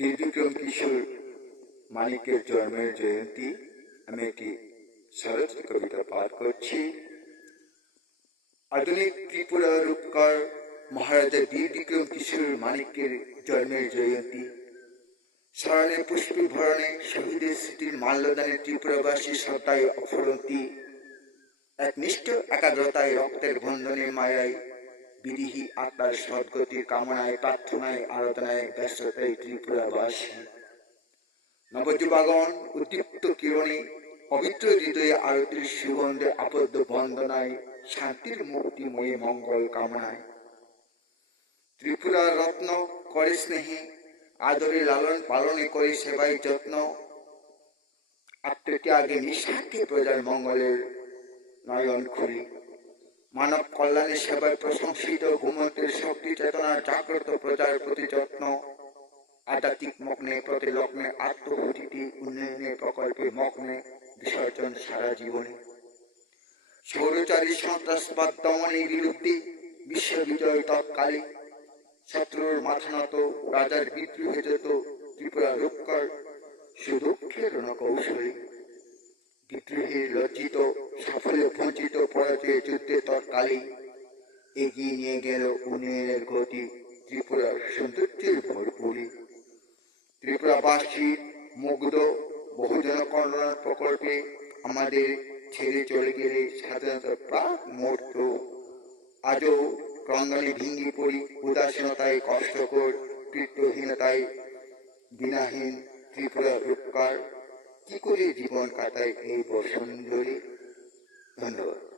বীরবিক্রম কিশোর মানিকের জন্মের জয়ন্তী আমি একটি সরল কবিতা পাঠ করছি। আধুনিক ত্রিপুরা রূপকার মহারাজা বীরবিক্রম কিশোর মানিকের জন্মের জয়ন্তী স্মরণে পুষ্পে ভরণে শহীদের স্মৃতির মাল্যদানে ত্রিপুরাবাসী শ্রদ্ধায় অফুরন্তি একনিষ্ঠ একাগ্রতায় রক্তের বন্ধনে মায়ায় বিদেহী আত্মার সদ্গতির কামনায় প্রার্থনায় আরাধনায় ব্যস্ততায় ত্রিপুরাবাসী নবযুবাগণ উদ্দীপ্ত কিরণে পবিত্র হৃদয়ে আরতির সুগন্ধে আবদ্ধ বন্দনায় শান্তির মুক্তিময়ী মঙ্গল কামনায় ত্রিপুরার রত্ন করে স্নেহে আদরে লালন পালনে করে সেবায় যত্ন আত্মত্যাগে নিঃস্বার্থে প্রজার মঙ্গলের নয়ন খুলি মানব কল্যাণে সেবায় প্রশংসিত ঘুমন্তের শক্তি চেতনার জাগ্রত প্রজার প্রতি যত্ন আধ্যাত্মিক মগ্নে প্রতিলগ্নে আত্মহুতিতে উন্নয়নের প্রকল্পে মগ্নে বিসর্জন সারা জীবনে সৌরচারী সন্ত্রাসবাদ দমনের বিরুদ্ধে বিশ্ব বিজয় তৎকালে শত্রুর মাথা নত রাজার বিদ্রোহে যেত ত্রিপুরা রূপকার সুদক্ষের রণকৌশলী বিদ্রোহে লজ্জিত সাফল্যে বঞ্চিত পরাজয়ে যুদ্ধে তৎকালে এগিয়ে নিয়ে গেল উন্নয়নের গতি ত্রিপুরার সৌন্দর্যের ভরপুরি ত্রিপুরাবাসীর মুগ্ধ বহুজন কল্যাণ প্রকল্পে আমাদের ছেড়ে চলে গেলে স্বাধীনতার প্রাক মুহূর্ত আজও ক্রন্দনে ভেঙে পড়ি উদাসীনতায় কষ্টকর কৃত্যহীনতায় বিনাহীন ত্রিপুরা রূপকার কি করে জীবন কাটায় এই বসুন্ধরে। ধন্যবাদ।